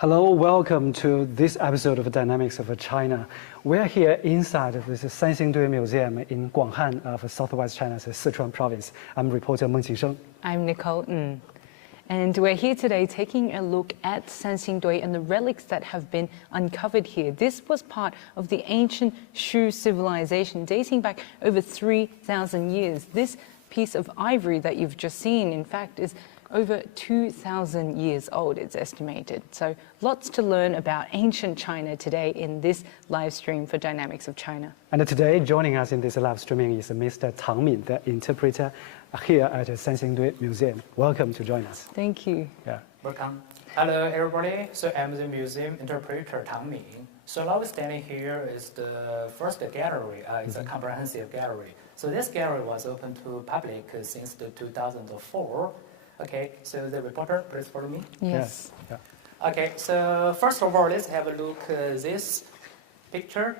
Hello, welcome to this episode of Dynamics of China. We're here inside of this Sanxingdui Museum in Guanghan of southwest China's Sichuan province. I'm reporter Meng Qingsheng. I'm Nicole. And we're here today taking a look at Sanxingdui and the relics that have been uncovered here. This was part of the ancient Shu civilization dating back over 3,000 years. This piece of ivory that you've just seen, in fact, is over 2,000 years old, it's estimated. So lots to learn about ancient China today in this live stream for Dynamics of China. And today, joining us in this live streaming is Mr. Tang Min, the interpreter here at the Sanxingdui Museum. Welcome to join us. Thank you. Yeah. Welcome. Hello, everybody. So I'm the museum interpreter Tang Min. So now we're standing here is the first gallery. It's a comprehensive gallery. So this gallery was open to public since the 2004. Okay, so the reporter, please follow me. Yes. Yeah. Okay, so first of all, let's have a look at this picture.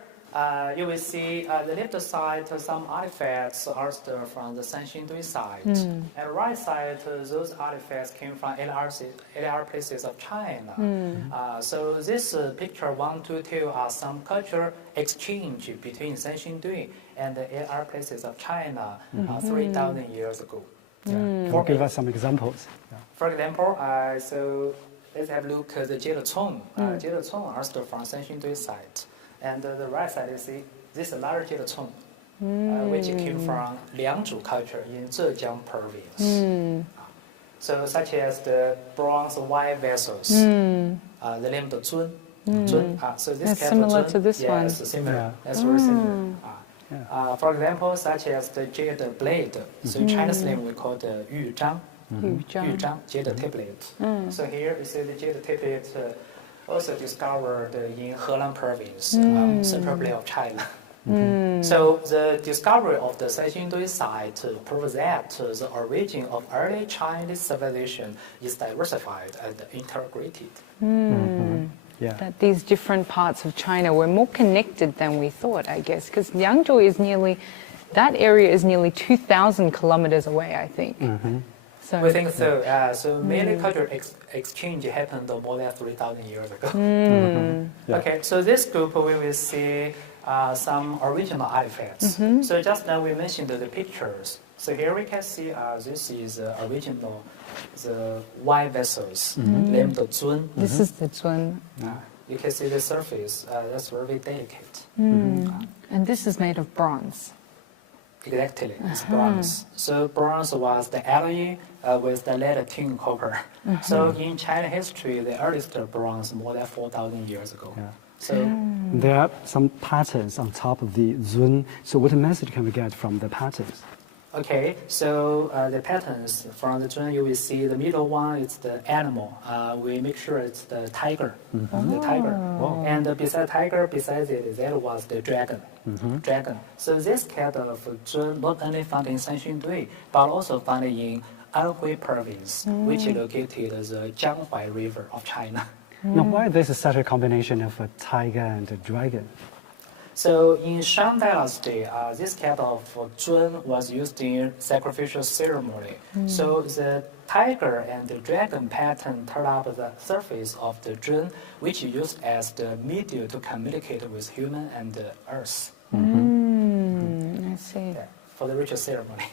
You will see the left side, some artifacts are still from the Sanxingdui side. And the right side, those artifacts came from LR places of China. So this picture want to tell us some cultural exchange between Sanxingdui and the LR places of China 3,000 years ago. Yeah. Give us some examples. Yeah. For example, so let's have a look at the Jilecong. Jilecong are still from Sanxingdui side. And the right side, you see, this is large Jilecong, which came from Liangzhu culture in Zhejiang province. So such as the bronze wine vessels, the name of Zun. So this That's similar to this one. Yes, similar. Yeah. That's very similar. For example, such as the jade blade. So in Chinese name we call the Yu Zhang. Jade tablet. So here you see the jade tablet also discovered in Henan province, central part of China. So the discovery of the Sanxingdui site proves that the origin of early Chinese civilization is diversified and integrated. Yeah. That these different parts of China were more connected than we thought, I guess, because Liangzhou is that area is nearly 2,000 kilometers away, I think. So We think so. So mainly cultural exchange happened more than 3,000 years ago. Yeah. Okay, so this group we will see some original artifacts. So just now we mentioned the pictures. So here we can see this is original, the wine vessels named Zun. this is the Zun. You can see the surface. That's very delicate. And this is made of bronze. Exactly, it's bronze. So bronze was the alloy with the lead tin copper. So in China history, the earliest bronze more than 4,000 years ago. Yeah. So There are some patterns on top of the zun. So what message can we get from the patterns? okay, so the patterns from the zun, you will see the middle one is the animal. We make sure it's the tiger, the tiger. And beside tiger, besides it, that was the dragon. Dragon. So this kind of zun not only found in Sanxingdui, but also found in Anhui province, which is located the Jianghuai River of China. Now, why this is such a combination of a tiger and a dragon? So in Shang Dynasty, this kind of zun was used in sacrificial ceremony. So the tiger and the dragon pattern turned up the surface of the zun, which is used as the medium to communicate with human and the earth. I see. For the ritual ceremony.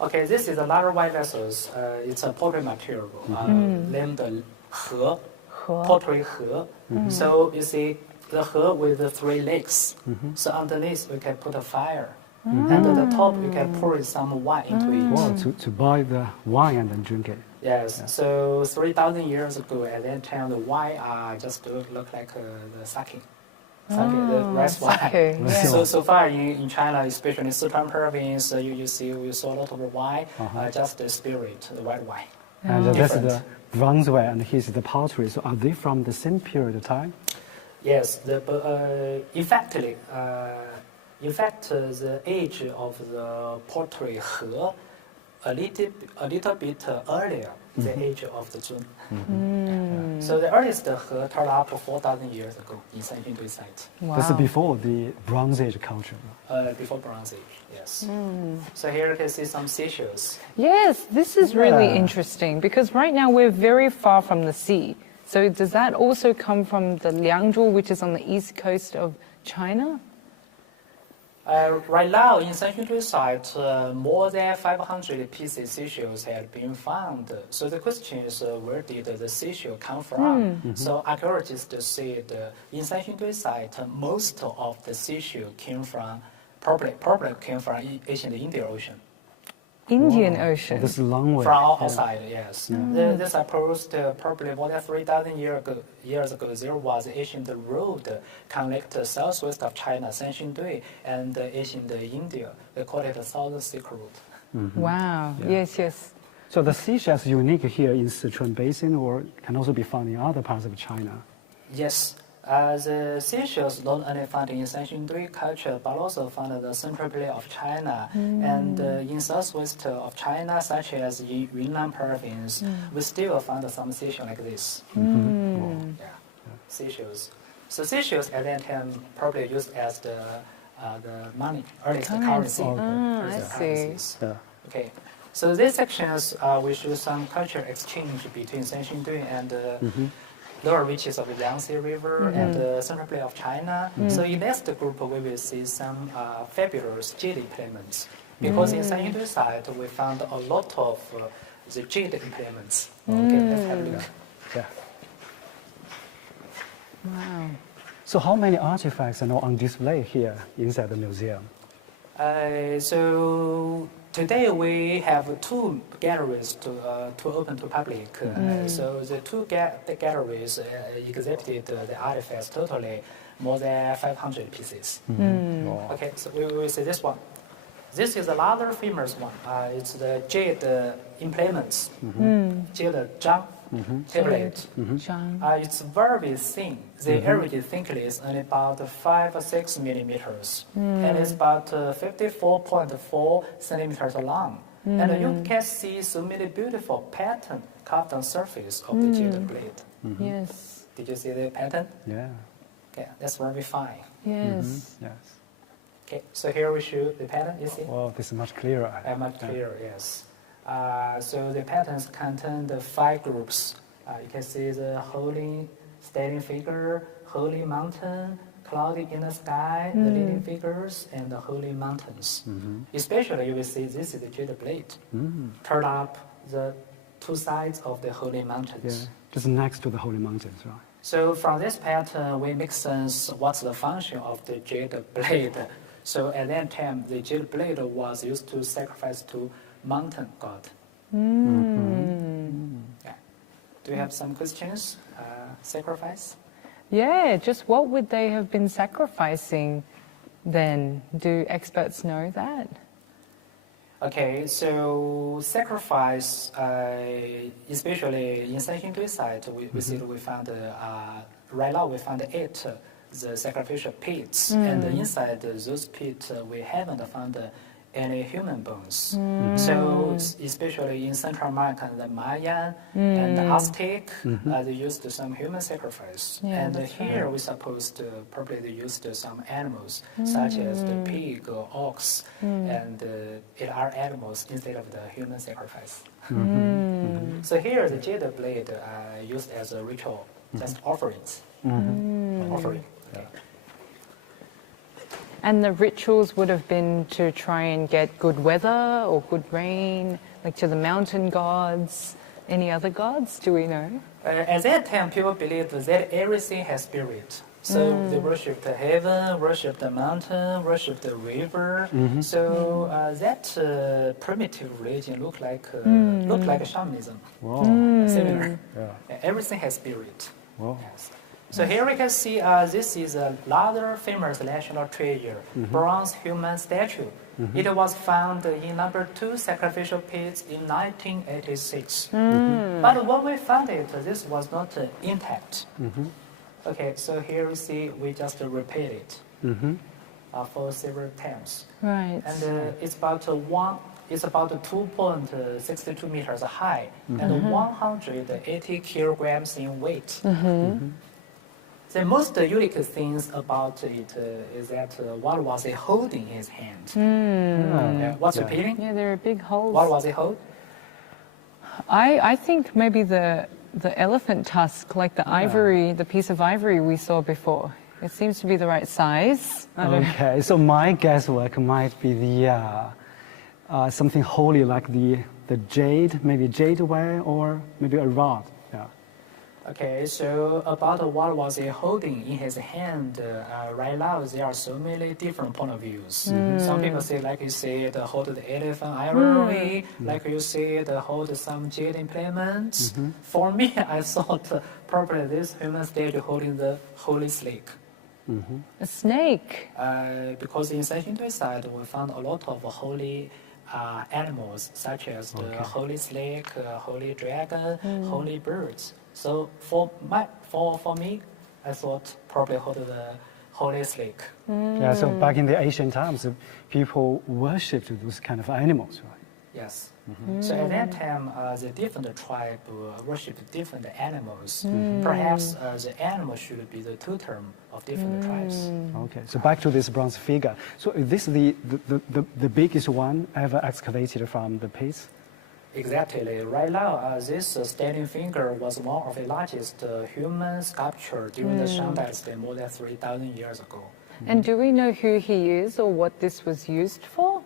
Okay, this is another wine vessels. It's a pottery material named He, pottery He. So you see the He with the 3 legs. So underneath we can put a fire. And at the top you can pour some wine into it. Wow, to buy the wine and then drink it. Yes, so 3,000 years ago at that time the wine just look like the sake. The rice wine. Sake, yeah. So far in China, especially Sichuan province, you saw a lot of wine, just the spirit, the white wine. And that's Different. the bronzeware and here's the pottery. So are they from the same period of time? Yes, in fact, the age of the pottery He a little bit earlier the age of the Zun. So the earliest He turned up 4,000 years ago in Sanxingdui site. Wow. This is before the Bronze Age culture. Before Bronze Age, yes. So here you can see some seashells. Yes, this is really interesting because right now we're very far from the sea. So does that also come from the Liangzhu, which is on the east coast of China? Right now, in Sanxingdui site, more than 500 pieces seashells have been found. So the question is, where did the seashell come from? So archaeologists said in Sanxingdui site, most of the seashell came from, probably came from ancient Indian Ocean. Indian Wow. Ocean. This is a long way. From outside, yes. This supposed probably more than 3,000 years ago, there was an ancient road connect the southwest of China, Sanxingdui, and ancient India. They call it the Southern Silk Road. Wow. Yeah. Yes. So the seashells unique here in Sichuan Basin, or can also be found in other parts of China? Yes. The seashells not only found in Sanxingdui culture, but also found in the central part of China and in southwest of China, such as in Yunnan province, we still found some seashells like this. Yeah, seashells. So seashells at that time probably used as the money, earliest currency. I see. Yeah. Okay. So these sections we show some cultural exchange between Sanxingdui and lower reaches of the Yangtze River and the central part of China. So in next group, we will see some fabulous jade implements. Because in Sanxingdui site, we found a lot of the jade implements. Okay, let's have a look. Yeah. Wow. So how many artifacts are now on display here inside the museum? So today we have two galleries to open to public. So the two the galleries exhibited the artifacts totally more than 500 pieces. Wow. Okay, so we will see this one. This is another famous one. It's the jade implements, jade zhang tablet. Zhang. It's very thin. The average thickness is only about 5 or 6 millimeters, and it's about 54.4 centimeters long. And you can see so many beautiful pattern carved on surface of the jade blade. Yes. Did you see the pattern? Yeah. Okay, that's very fine. Yes. Yes. Okay, so here we show the pattern. You see? Wow, this is much clearer. Much clearer, yes. So the patterns contain the 5 groups. You can see the holy standing figure, holy mountain, cloudy in the sky, the leading figures, and the holy mountains. Especially, you will see this is the jade blade. Turn up the 2 sides of the holy mountains. Yeah. Just next to the holy mountains, right? So from this pattern, we make sense what's the function of the jade blade. So at that time, the jade blade was used to sacrifice to mountain god. Yeah. Do you have some questions? Sacrifice? Yeah, just what would they have been sacrificing then? Do experts know that? Okay, so sacrifice, especially in Sanxingdui site, we see that we found, right now we found 8 the sacrificial pits, and inside those pits we haven't found any human bones. So especially in Central America, the Mayan and the Aztec, they used some human sacrifice. Yeah, And that's here we supposed probably they used some animals such as the pig or ox, and it are animals instead of the human sacrifice. So here the jade blade used as a ritual, just offerings. Offering. Okay. And the rituals would have been to try and get good weather or good rain, like to the mountain gods. Any other gods? Do we know? At that time, people believed that everything has spirit. So they worship the heaven, worship the mountain, worship the river. So that primitive religion looked like shamanism. Wow. Similar. Yeah. Everything has spirit. Wow. Yes. So here we can see this is another famous national treasure, bronze human statue. It was found in number 2 sacrificial pits in 1986. But when we found it, this was not intact. Okay, so here we see we just repeat it for several times. Right. And it's about 2.62 meters high and 180 kilograms in weight. The most unique things about it is that what was it holding in his hand? What's repeating? Yeah, there are big holes. What was it hold? I think maybe the the elephant tusk, like the ivory, the piece of ivory we saw before. It seems to be the right size. Okay, so my guesswork might be the something holy like the jade, maybe jade ware or maybe a rod. Yeah. Okay, so about what was he holding in his hand, right now there are so many different point of views. Some people say, like you said, hold the elephant ivory, like you said, hold some jade implements. For me, I thought probably this human statue holding the holy snake. A snake. Because in Sanxingdui side, we found a lot of holy animals, such as the holy snake, holy dragon, holy birds. So for me, I thought probably hold the holy snake. Yeah. So back in the ancient times, people worshipped those kind of animals, right? Yes. So at that time, the different tribe worship different animals. Perhaps the animal should be the totem of different tribes. Okay. So back to this bronze figure. So is this the biggest one ever excavated from the pits? Exactly. Right now, this standing figure was one of the largest human sculpture during the Shang Dynasty more than 3,000 years ago. And do we know who he is or what this was used for?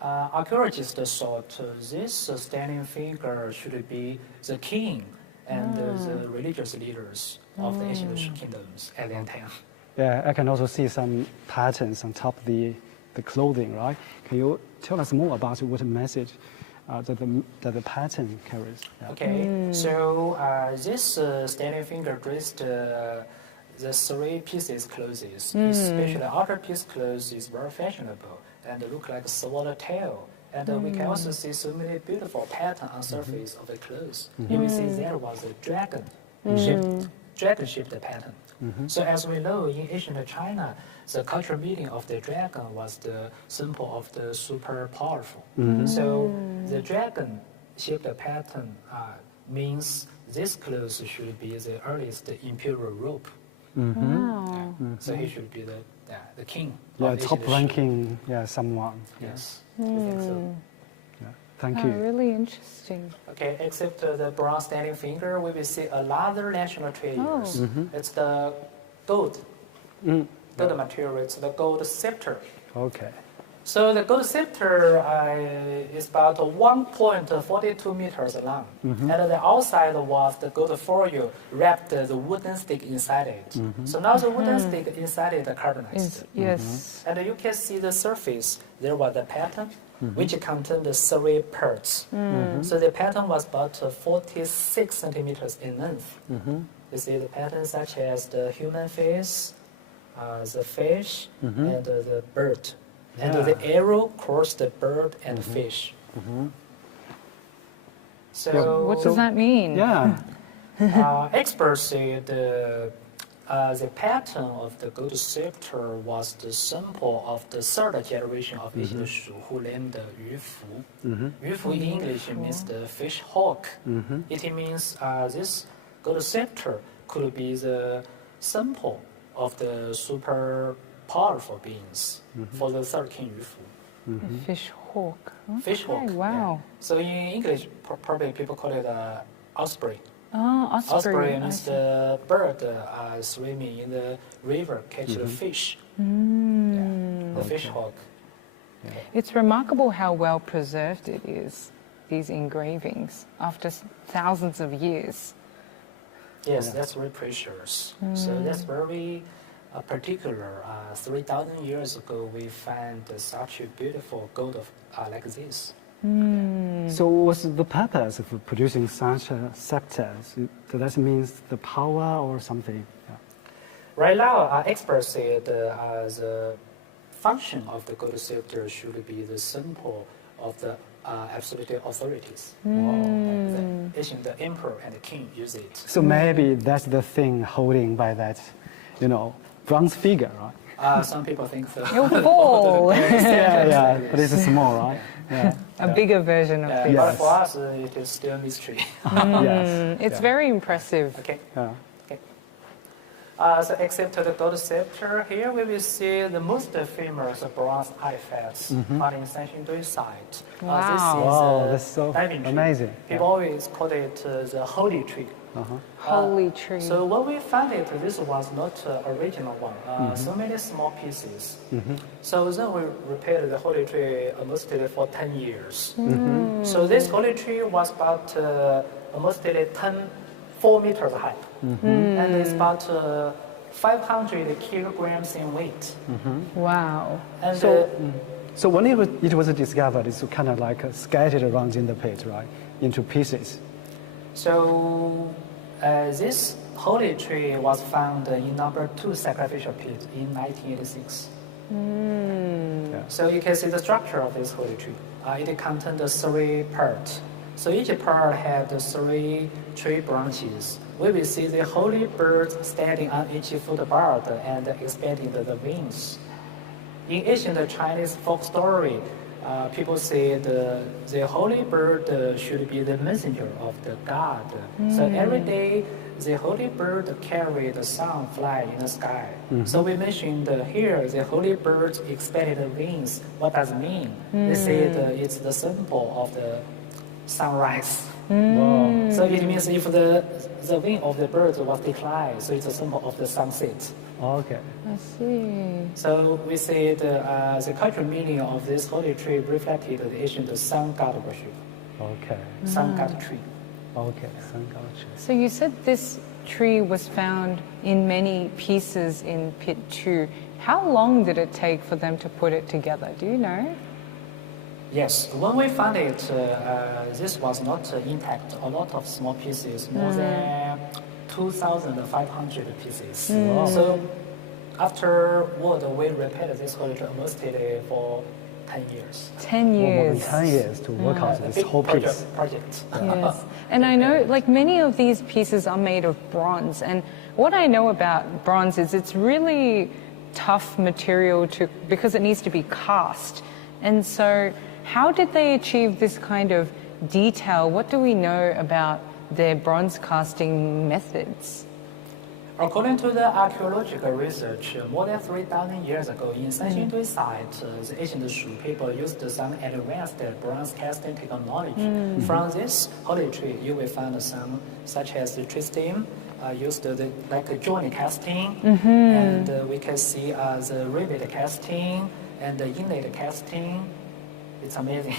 Archaeologists thought this standing figure should be the king and the religious leaders of the ancient kingdoms at that time. Yeah, I can also see some patterns on top of the clothing, right? Can you tell us more about what message that the pattern carries? Yeah. Okay, so this standing figure dressed the three pieces clothes, especially the outer piece clothes is very fashionable and look like a swallowtail. And we can also see so many beautiful patterns on surface of the clothes. You will see that was a dragon-shaped pattern. So as we know, in ancient China, the cultural meaning of the dragon was the symbol of the super powerful. So the dragon-shaped pattern means this clothes should be the earliest imperial robe. Wow. So he should be the king. Yeah, of top ancient ranking, someone. Yes, I think so. Yeah. Thank Oh, you. really interesting. Okay, except the bronze standing finger, we will see another national treasures. It's the gold. Gold material. It's the gold scepter. Okay. So the gold scepter is about 1.42 meters long, and the outside was the gold foil wrapped the wooden stick inside it. So now the wooden stick inside it carbonized. Yes. And you can see the surface. There was the pattern, which contained the three parts. So the pattern was about 46 centimeters in length. You see the patterns such as the human face, the fish, and the bird. And the arrow crossed the bird and fish. So What does that mean? Yeah. experts say the pattern of the gold scepter was the symbol of the third generation of ancient Shu, who named Yu Fu. Yu Fu in English means the fish hawk. It means this gold scepter could be the symbol of the super powerful beings for the third king Yu Fu. A fish hawk. Okay, Fish hawk. Wow. Yeah. So in English, probably people call it osprey. Oh, osprey. Osprey I means see. the bird swimming in the river catch the fish. The fish hawk. It's remarkable how well preserved it is, these engravings, after thousands of years. Yes, that's very precious. So that's very particular. 3,000 years ago, we find such a beautiful gold like this. So what's the purpose of producing such a scepter? Does that mean the power or something? Yeah. Right now, experts say the function of the gold scepter should be the symbol of the absolute authorities. Like the emperor and the king use it. So maybe that's the thing holding by that, bronze figure, right? Some people think so. You'll fall. Yeah, but it's small, right? Yeah. A bigger version of this. But for us, it is still a mystery. Yes. It's very impressive. Okay. Yeah. So except the gold scepter, here we will see the most famous bronze artifacts found in Sanxingdui site. Wow, this that's is so diving tree. amazing. People always call it the holy tree. Holy tree. So when we found it, this was not original one. So many small pieces. So then we repaired the holy tree mostly for 10 years. So this holy tree was about mostly 4 meters high, and it's about 500 kilograms in weight. Wow. And So when it was discovered, it's kind of like scattered around in the pit, right, into pieces. so this holy tree was found in number 2 sacrificial pit in 1986. So you can see the structure of this holy tree. It contained 3 parts. So each part had 3 tree branches. We will see the holy bird standing on each footboard and expanding the wings. In ancient Chinese folk story, people say the holy bird should be the messenger of the god. So every day, the holy bird carried the sun fly in the sky. So we mentioned here the holy bird expanded wings. What does it mean? They said it's the symbol of the sunrise. Wow. So it means if the wing of the bird was declined, so it's a symbol of the sunset. Okay. I see. So we say the cultural meaning of this holy tree reflected the ancient sun god worship, Okay. sun god tree. Okay. Sun god tree. So you said this tree was found in many pieces in pit 2. How long did it take for them to put it together? Do you know? Yes, when we found it, this was not intact. A lot of small pieces, more than 2,500 pieces. So afterward, we repaired this holy tree mostly for 10 years. 10 More than years. 10 years to work out A this big whole piece. project. Yes. And I know, like, many of these pieces are made of bronze. And what I know about bronze is it's really tough material because it needs to be cast. And so, how did they achieve this kind of detail? What do we know about their bronze casting methods? According to the archaeological research, more than 3,000 years ago in Sanxingdui site, the ancient Shu people used some advanced bronze casting technology. From this holy tree, you will find some such as the tree stem, used like a joint casting, and we can see the rivet casting and the inlet casting. It's amazing.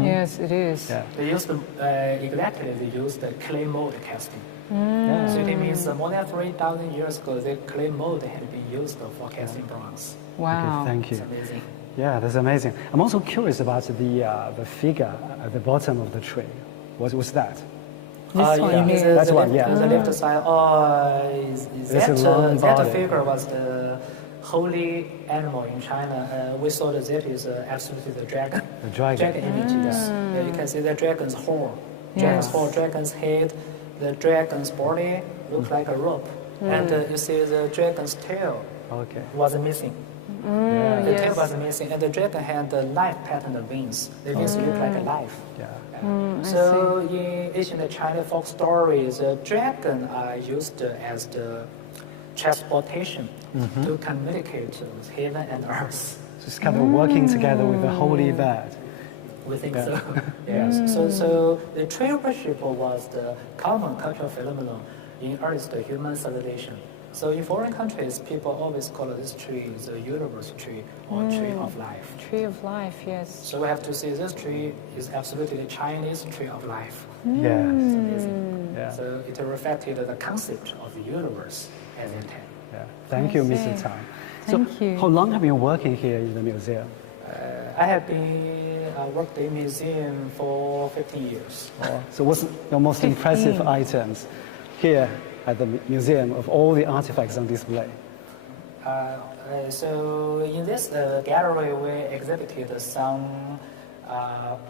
Yes, it is. Yeah. They used they used the clay mold casting. Yeah. So it means more than 3,000 years ago, the clay mold had been used for casting bronze. Wow. Okay, thank you. It's amazing. Yeah, that's amazing. I'm also curious about the figure at the bottom of the tree. What was that? This one here. That's one, yeah. The left side. It's a long That body. figure was the holy animal in China. We saw that is absolutely the dragon. The dragon. Image, yes. You can see the dragon's horn. Dragon's Yes. horn, dragon's head, the dragon's body looked like a rope. And you see the dragon's tail Okay. was missing. Yeah. The tail Yes. was missing, and the dragon had the life pattern wings. The wings look like a life. Yeah. So in ancient China folk stories, the dragon are used as the transportation to communicate with heaven and earth. So it's kind of working together with the holy bird. We think so. Yes. So the tree worship was the common cultural phenomenon in earliest human civilization. So in foreign countries, people always call this tree the universe tree or tree of life. Tree of life, yes. So we have to say this tree is absolutely the Chinese tree of life. Yeah. It's amazing. Yeah. So it reflected the concept of the universe at that time. Yeah. Thank you, I Mr. see. Tang. Thank So you. how long have you been working here in the museum? I have been worked in museum for 15 years. So what's your most 15. impressive items here at the museum of all the artifacts on display? So in this gallery, we exhibited some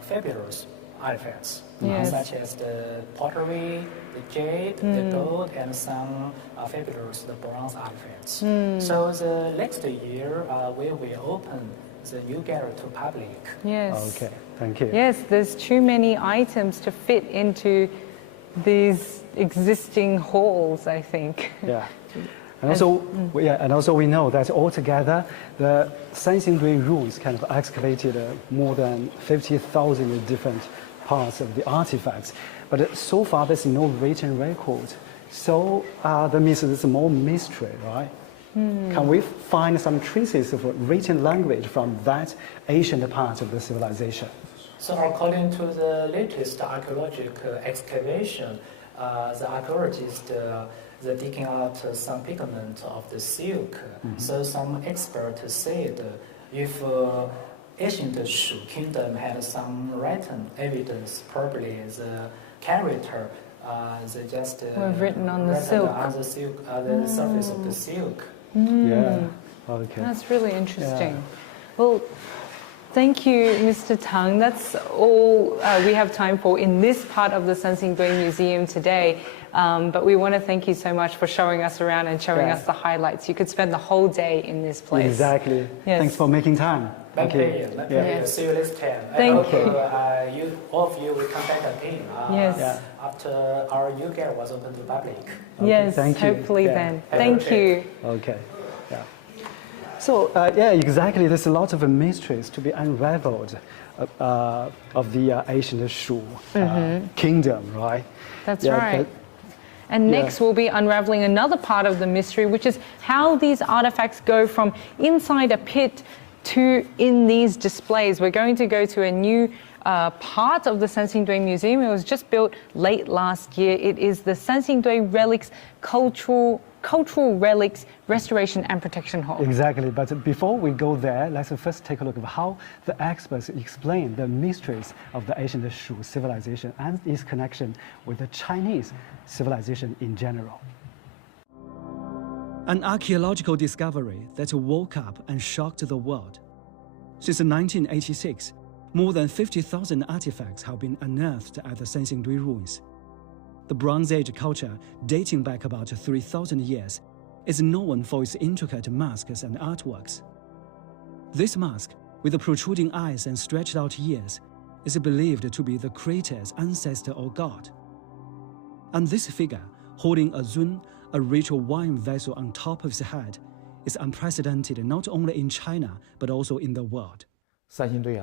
fabulous artifacts, Yes. such as the pottery, the jade, the gold, and some fabulous bronze artifacts. So the next year, we will open the new gallery to public. Yes. Okay, thank you. Yes, there's too many items to fit into these existing halls, I think. Yeah. And also we know that altogether the Sanxingdui ruins kind of excavated more than 50,000 different parts of the artifacts. But so far there's no written record. So that means there's more mystery, right? Can we find some traces of written language from that ancient part of the civilization? So according to the latest archaeological excavation, the archaeologists they're digging out some pigment of the silk. So some experts said if ancient Shu kingdom had some written evidence, probably the character they just were written on the silk. On the silk, the surface of the silk. Yeah. Okay. That's really interesting. Well, thank you, Mr. Tang. That's all we have time for in this part of the Sanxingdui Museum today. But we want to thank you so much for showing us around and showing us the highlights. You could spend the whole day in this place. Exactly. Yes. Thanks for making time. My pleasure. See you next time. Thank you. All of you will come back again. After our new gate was open to the public. Yes, thank you. hopefully then. Thank you. Okay. Yeah. So exactly. There's a lot of mysteries to be unraveled of the ancient Shu kingdom, right? That's right. And next we'll be unraveling another part of the mystery, which is how these artifacts go from inside a pit to in these displays. We're going to go to a new part of the Sanxingdui Museum. It was just built late last year. It is the Sanxingdui Relics Cultural Relics Restoration and Protection Hall. Exactly, but before we go there, let's first take a look at how the experts explain the mysteries of the ancient Shu civilization and its connection with the Chinese civilization in general. An archaeological discovery that woke up and shocked the world. Since 1986, more than 50,000 artifacts have been unearthed at the Sanxingdui ruins. The Bronze Age culture, dating back about 3,000 years, is known for its intricate masks and artworks. This mask, with the protruding eyes and stretched out ears, is believed to be the creator's ancestor or god. And this figure, holding a zun, a ritual wine vessel on top of his head, is unprecedented not only in China but also in the world. Sanxingdui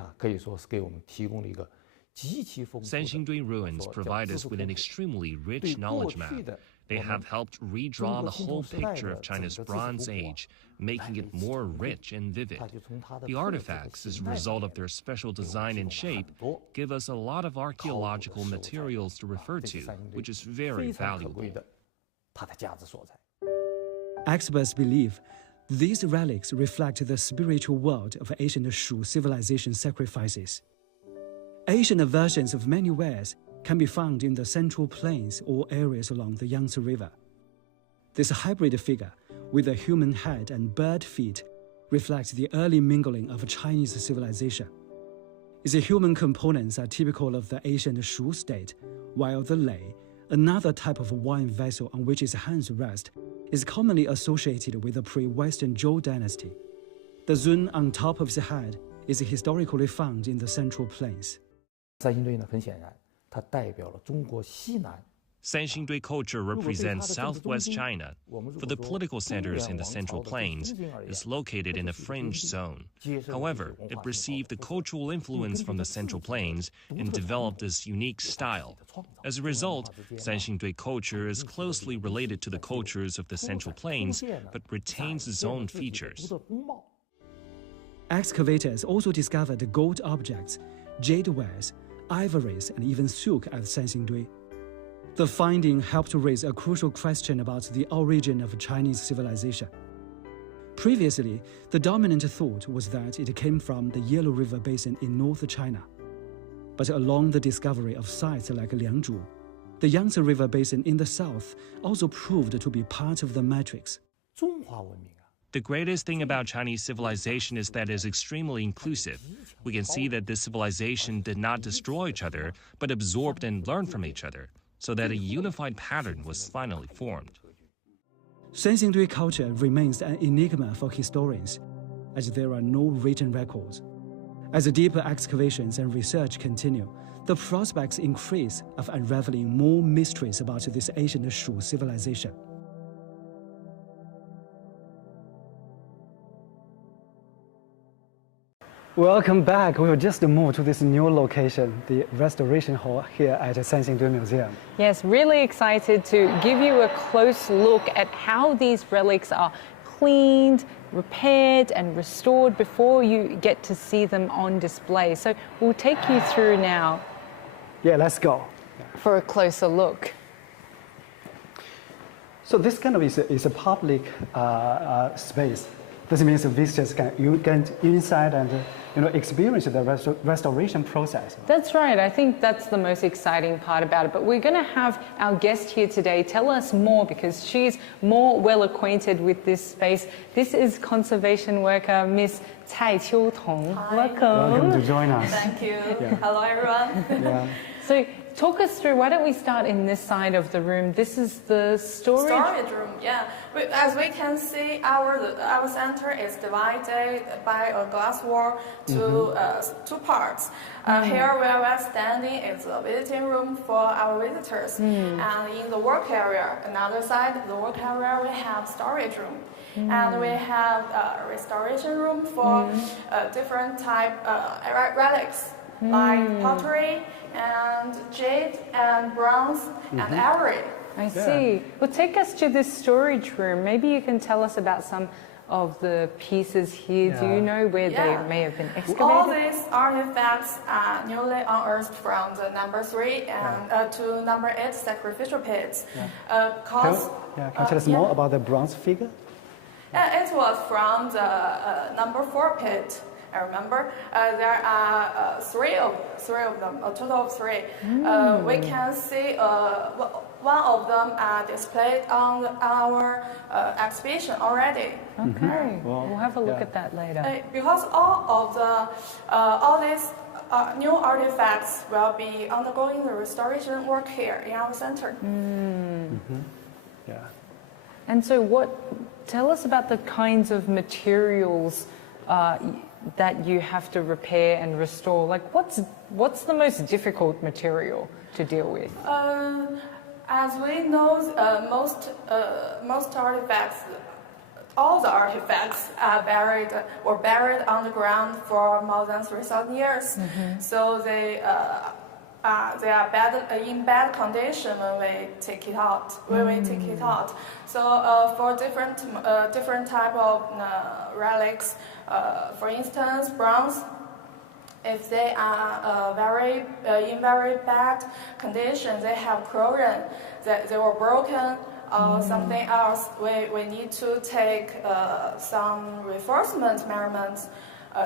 ruins provide us with an extremely rich knowledge map. They have helped redraw the whole picture of China's Bronze Age, making it more rich and vivid. The artifacts, as a result of their special design and shape, give us a lot of archaeological materials to refer to, which is very valuable. Experts believe these relics reflect the spiritual world of ancient Shu civilization sacrifices. Ancient versions of many wares can be found in the central plains or areas along the Yangtze River. This hybrid figure, with a human head and bird feet, reflects the early mingling of Chinese civilization. Its human components are typical of the ancient Shu state, while the lei, another type of wine vessel on which its hands rest, is commonly associated with the pre-Western Zhou dynasty. The zun on top of the head is historically found in the central plains. Sanxingdui culture represents southwest China, for the political centers in the Central Plains is located in a fringe zone. However, it received the cultural influence from the Central Plains and developed its unique style. As a result, Sanxingdui culture is closely related to the cultures of the Central Plains, but retains its own features. Excavators also discovered gold objects, jade wares, ivories, and even silk at Sanxingdui. The finding helped to raise a crucial question about the origin of Chinese civilization. Previously, the dominant thought was that it came from the Yellow River Basin in North China. But along the discovery of sites like Liangzhu, the Yangtze River Basin in the south also proved to be part of the matrix. The greatest thing about Chinese civilization is that it is extremely inclusive. We can see that this civilization did not destroy each other, but absorbed and learned from each other, so that a unified pattern was finally formed. Sanxingdui culture remains an enigma for historians, as there are no written records. As deeper excavations and research continue, the prospects increase of unraveling more mysteries about this ancient Shu civilization. Welcome back. We will just move to this new location, the restoration hall here at the Sanxingdui Museum. Yes, really excited to give you a close look at how these relics are cleaned, repaired and restored before you get to see them on display. So we'll take you through now. Yeah, let's go. For a closer look. So this kind of is a public space. This means visitors can get inside and experience the restoration process. That's right. I think that's the most exciting part about it. But we're going to have our guest here today tell us more because she's more well acquainted with this space. This is conservation worker Miss Cai Qiutong. Welcome. Welcome to join us. Thank you. Yeah. Hello, everyone. Yeah. So talk us through, why don't we start in this side of the room? This is the storage Room, yeah. As we can see, our center is divided by a glass wall to two parts. Here where we're standing is a visiting room for our visitors. And in the work area, another side of the work area, we have storage room. And we have a restoration room for different type relics, like pottery and jade and bronze and ivory. I see. Well, take us to this storage room. Maybe you can tell us about some of the pieces here. Do you know where they may have been excavated? All these artifacts are newly unearthed from the number 3 and to number 8 sacrificial pits. Can you tell us more about the bronze figure? It was from the number 4 pit. I remember there are three of them, a total of 3. We can see one of them are displayed on our exhibition already. Okay, we'll have a look at that later. Because all these new artifacts will be undergoing the restoration work here in our center. Yeah. And so tell us about the kinds of materials that you have to repair and restore. Like what's the most difficult material to deal with? As we know, most artifacts, all the artifacts are buried underground for more than 3,000 years. So they are in bad condition when we take it out. So for different type of relics, for instance, bronze, if they are in very bad condition, they have corrosion, they were broken or something else, we need to take some reinforcement measurements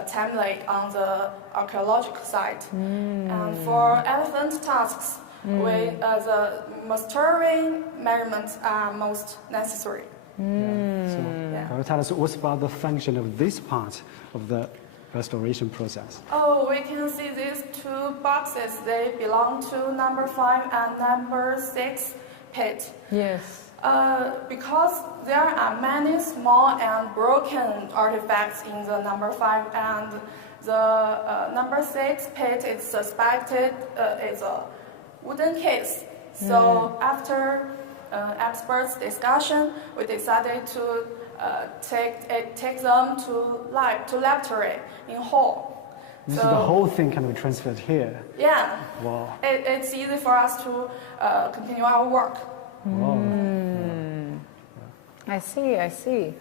timely on the archaeological site. And for elephant tusks, the mastering measurements are most necessary. So, can you tell us what's about the function of this part of the restoration process? Oh, we can see these 2 boxes. They belong to number 5 and number 6 pit. Yes. Because there are many small and broken artifacts in the number 5 and the number 6 pit is suspected is a wooden case. So after experts' discussion, we decided to take them to laboratory in Hall. This is the whole thing kind of transferred here. Yeah. Wow. It's easy for us to continue our work. Wow. I see.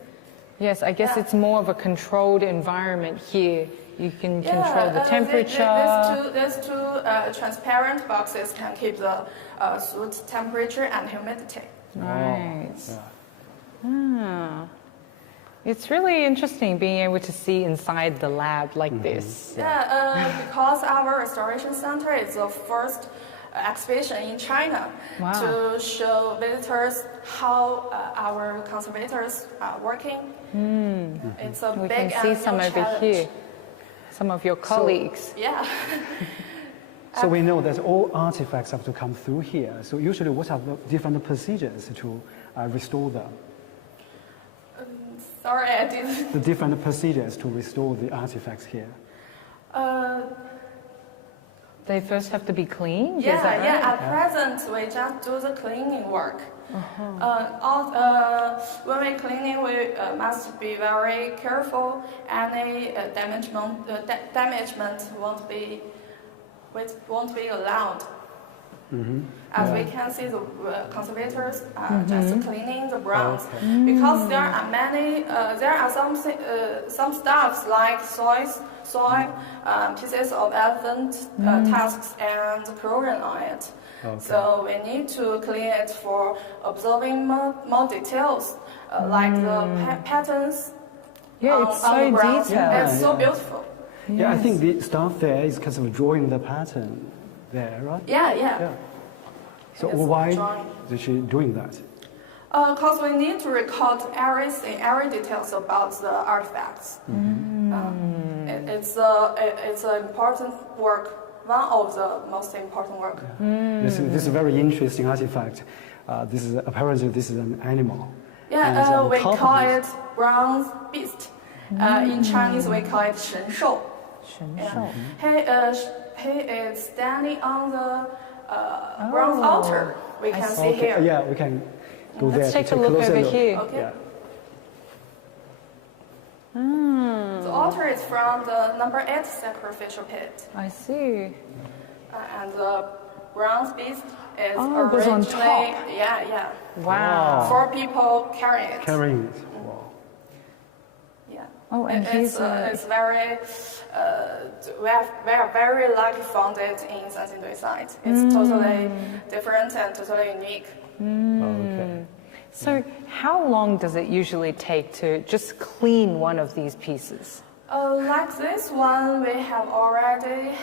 Yes, I guess it's more of a controlled environment here. You can control the temperature. These two transparent boxes can keep the soot temperature and humidity. Right. It's really interesting being able to see inside the lab like this. Because our restoration center is the first exhibition in China to show visitors how our conservators are working. It's a We big can see and some new over challenge. here. Some of your colleagues. So we know that all artifacts have to come through here. So usually what are the different procedures to restore them? Sorry, I didn't. The different procedures to restore the artifacts here. They first have to be cleaned? Yeah, is that right? yeah. At present, we just do the cleaning work. When we cleaning, we must be very careful. Any damagement won't be allowed. As we can see, the conservators are just cleaning the bronze because there are many. There are some stuffs like soil, pieces of elephant tusks, and chlorine on it. So we need to clean it for observing more details, like the patterns. Yeah, it's so on the bronze. detailed. It's so beautiful. Yeah, I think the staff there is kind of drawing the pattern there, right? Yeah. So It's why drawing. is she doing that? Because we need to record every details about the artifacts. It's an important work. One of the most important work. This is a very interesting artifact. Apparently this is an animal. Yeah, And, we top of call it- it bronze beast. In Chinese, we call it 神兽. 神兽. He is standing on the bronze altar. We can see Okay, here. yeah, we can go there. Let's to take a look closer over here. Okay. Yeah. The altar is from the number 8 sacrificial pit. I see. And the bronze beast is Oh, it goes on originally, top. yeah, Wow. 4 people carrying it. Carrying it. Wow. Yeah. Oh, and here's it's very, we are very lucky found it in Sanxingdui site. It's totally different and totally unique. Okay. So how long does it usually take to just clean one of these pieces? Like this one, we have already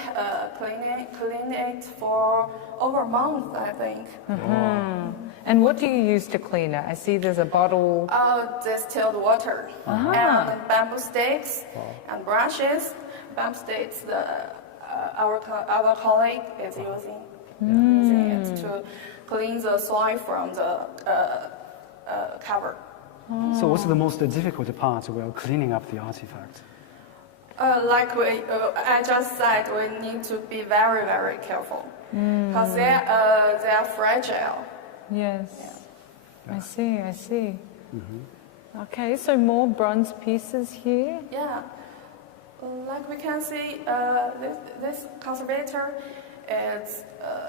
cleaned it for over a month, I think. And what do you use to clean it? I see there's a bottle. Distilled water and bamboo sticks and brushes. Bamboo sticks, our colleague is using it to clean the soil from the cover. So what's the most difficult part while cleaning up the artifact? I just said, we need to be very, very careful because they are fragile. Yes. I see. Okay, so more bronze pieces here. Yeah, like we can see, this conservator is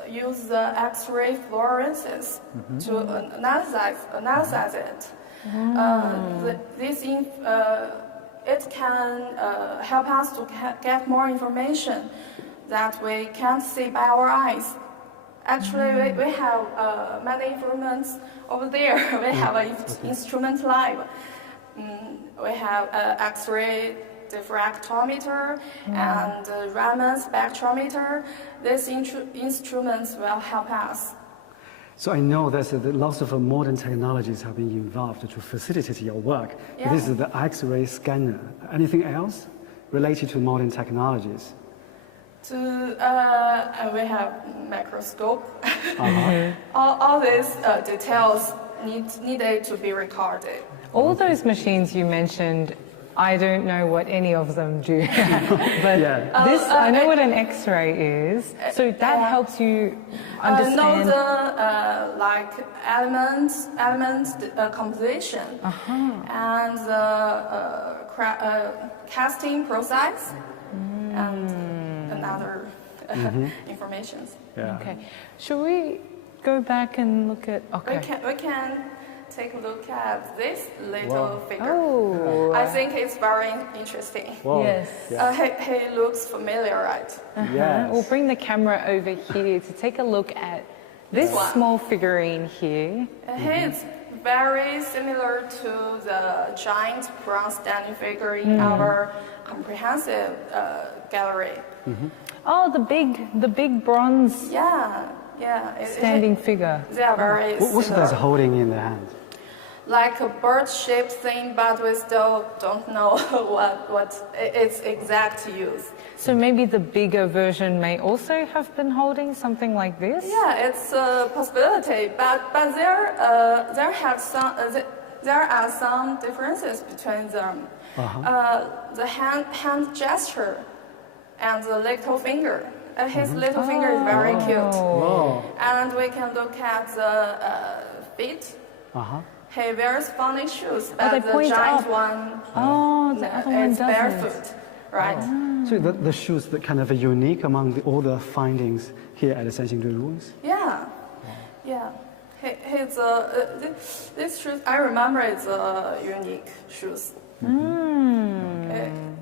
use the X-ray fluorescence to analyze it. It can help us to get more information that we can't see by our eyes. Actually, we have many instruments over there. We have an instrument lab. We have an X-ray diffractometer and Raman spectrometer. These instruments will help us. So I know that lots of modern technologies have been involved to facilitate your work. Yeah. This is the X-ray scanner. Anything else related to modern technologies? We have microscope. All these details needed to be recorded. All those machines you mentioned, I don't know what any of them do. But this, I know what an X-ray is. So that helps you understand. Know the like elements composition and the casting process and other informations. Yeah. Okay. Should we go back and look at? Okay. We can take a look at this little figure. Oh. I think it's very interesting. Whoa. Yes. He looks familiar, right? Yes. We'll bring the camera over here to take a look at this small figurine here. He's very similar to the giant bronze standing figure in our comprehensive gallery. Oh, the big bronze Yeah. standing figure. They are very What's similar. that holding in the hand? Like a bird-shaped thing, but we still don't know what its exact use. So maybe the bigger version may also have been holding something like this? Yeah, it's a possibility, but there are some differences between them. The hand gesture and the little finger His little finger is very cute. Whoa. And we can look at the feet. Uh-huh. He wears funny shoes, they but the point giant up. one Oh, the other one is doesn't. barefoot, right? So the shoes that kind of unique among all the findings here at the Sanxingdui ruins? Yeah, yeah. This shoes, I remember it's unique shoes.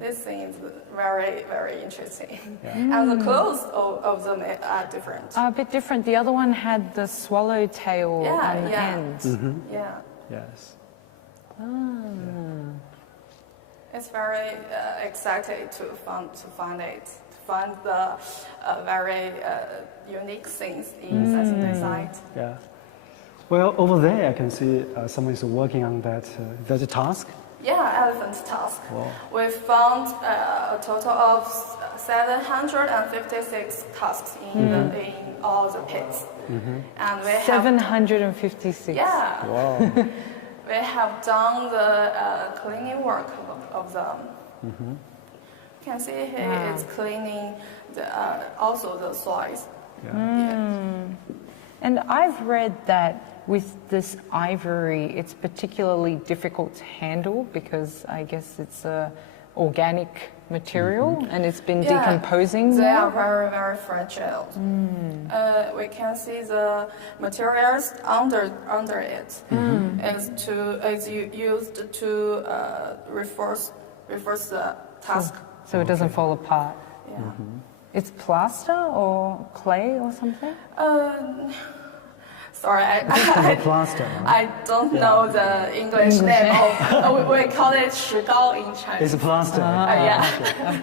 This thing is very, very interesting. And the clothes of them are different. A bit different. The other one had the swallowtail on the end. Yeah. Yes. It's very exciting to find it, to find the very unique things in Sanxingdui site. Yeah. Well, over there I can see someone is working on that. That's a task. Yeah, elephant tusk. Wow. We found a total of 756 tusks in all the pits. And we have 756. Yeah. Wow. We have done the cleaning work of them. You can see here it's cleaning also the soils. And I've read that with this ivory, it's particularly difficult to handle because I guess it's a organic material and it's been decomposing. They are very, very fragile. We can see the materials under it is used to reinforce the tusk. So it doesn't fall apart. Yeah. It's plaster or clay or something? Sorry, Plaster. I don't know the English name. We call it 石膏 in Chinese. It's a plaster. Yeah.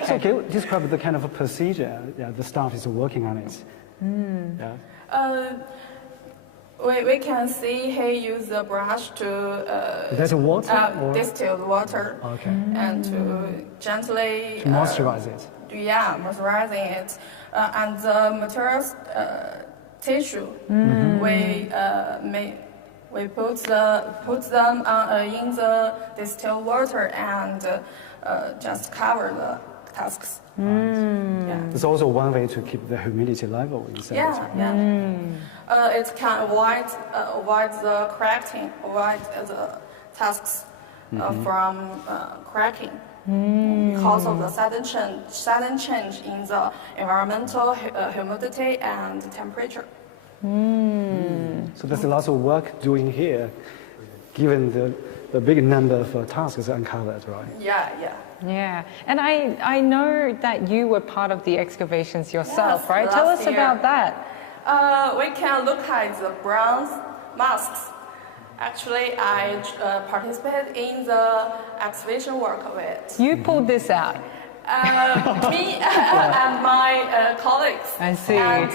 So can you describe the kind of a procedure the staff is working on it? Yeah. We can see he used the brush to That's water? or? distilled water Okay. and to gently To moisturize it. moisturizing it, and the materials tissue we put them in the distilled water and just cover the tusks. It's also one way to keep the humidity level inside. It can avoid the cracking, avoid the tusks from cracking because of the sudden change in the environmental humidity and temperature. So there's lots of work doing here, given the big number of tasks uncovered, right? Yeah. And I know that you were part of the excavations yourself, Yes, right? Tell us last year. about that. We can look at the bronze masks. Actually, I participated in the excavation work of it. You pulled this out. Me and my colleagues I see. and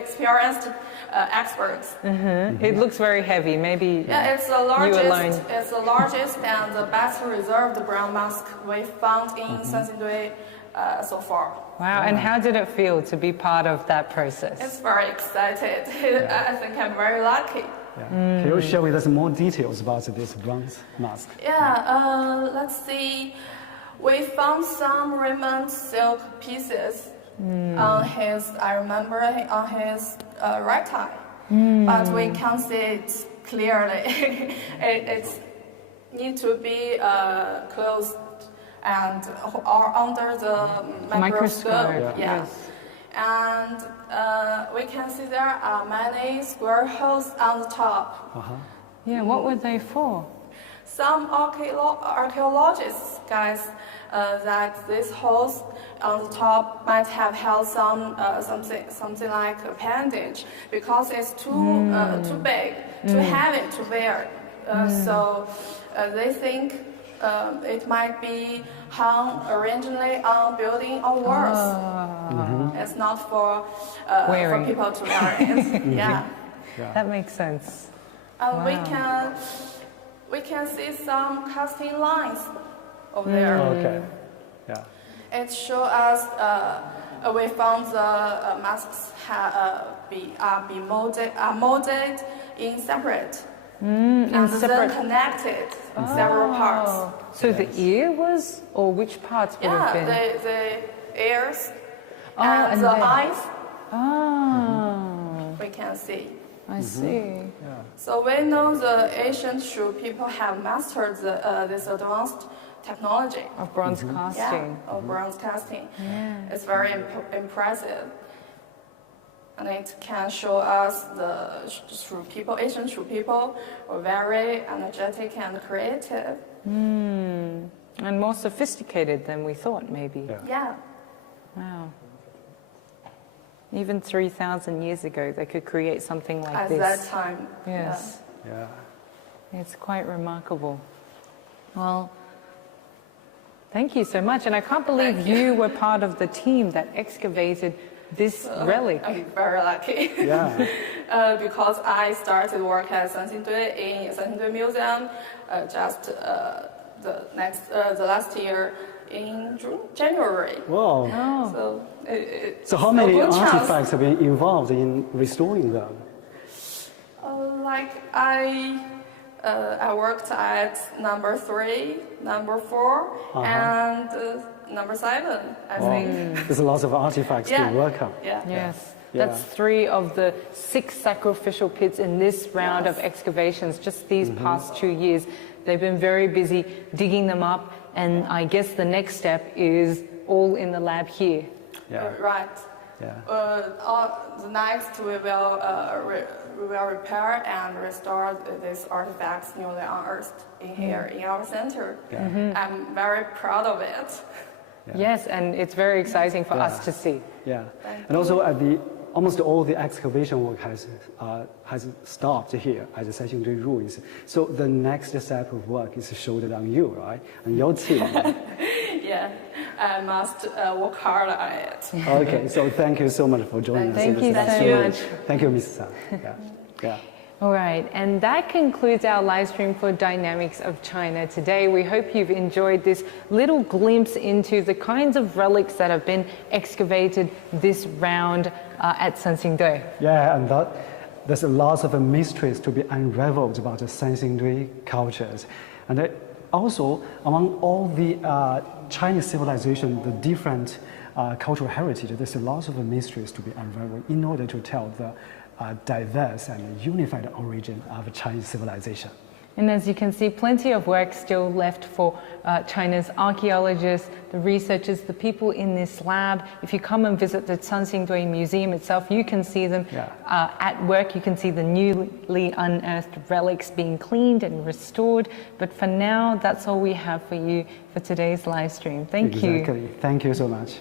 experienced experts. It looks very heavy. Maybe It's the you alone. largest. It's the largest and the best preserved bronze mask we found in Sanxingdui so far. Wow. And how did it feel to be part of that process? It's very excited. I think I'm very lucky. Can you share with us more details about this bronze mask? Let's see. We found some remnant silk pieces on his, I remember, on his right eye. But we can't see it clearly. it needs to be closed and or under the microscope. Yes. And we can see there are many square holes on the top. Yeah, what were they for? Some archaeologists guess that these holes on the top might have held something like appendage because it's too big, too heavy to bear. So they think it might be hung originally on building or walls. It's not for people to wear it. Yeah. That makes sense. We can see some casting lines over there. Okay. Yeah. It shows us we found the masks are molded in separate and then connected in several parts. So the ear was, or which parts would have been? The ears and the eyes Oh, we can see. I see. So we know the ancient Shu people have mastered this advanced technology. Of bronze casting. Yeah, of bronze casting. Yeah. It's very impressive. And it can show us the Shu people, ancient Shu people, were very energetic and creative. And more sophisticated than we thought, maybe. Yeah. Wow. Even 3,000 years ago, they could create something like At this. that time. Yes. Yeah. It's quite remarkable. Well, thank you so much. And I can't believe you were part of the team that excavated this relic. I'm very lucky. Yeah. Because I started work at Sanxingdui in Sanxingdui Museum just the last year in January. Wow. Oh. So how many a good chance. artifacts have been involved in restoring them? Like I worked at number 3, number 4, and number 7, I think. There's lots of artifacts to work on. Yeah. Yes. Yeah. That's 3 of the 6 sacrificial pits in this round of excavations, just these past 2 years. They've been very busy digging them up, and I guess the next step is all in the lab here. Yeah. Right. Yeah. The next we will repair and restore these artifacts newly unearthed in here in our center. I'm very proud of it. Yes, and it's very exciting for us to see. Yeah. And also almost all the excavation work has stopped here at the Sanxingdui ruins. So the next step of work is shouldered on you, right? And your team. Yeah, I must work hard on it. Okay, so thank you so much for joining us. Thank you so much. Thank you, Mrs. San. Yeah. Yeah. All right, and that concludes our live stream for Dynamics of China today. We hope you've enjoyed this little glimpse into the kinds of relics that have been excavated this round at Sanxingdui. Yeah, and there's lots of mysteries to be unraveled about the Sanxingdui cultures. And also, among all the Chinese civilization, the different cultural heritage, there's lots of mysteries to be unraveled in order to tell the diverse and unified origin of Chinese civilization. And as you can see, plenty of work still left for China's archaeologists, the researchers, the people in this lab. If you come and visit the Sanxingdui Museum itself, you can see them at work. You can see the newly unearthed relics being cleaned and restored. But for now, that's all we have for you for today's live stream. Thank you. Exactly. Thank you so much.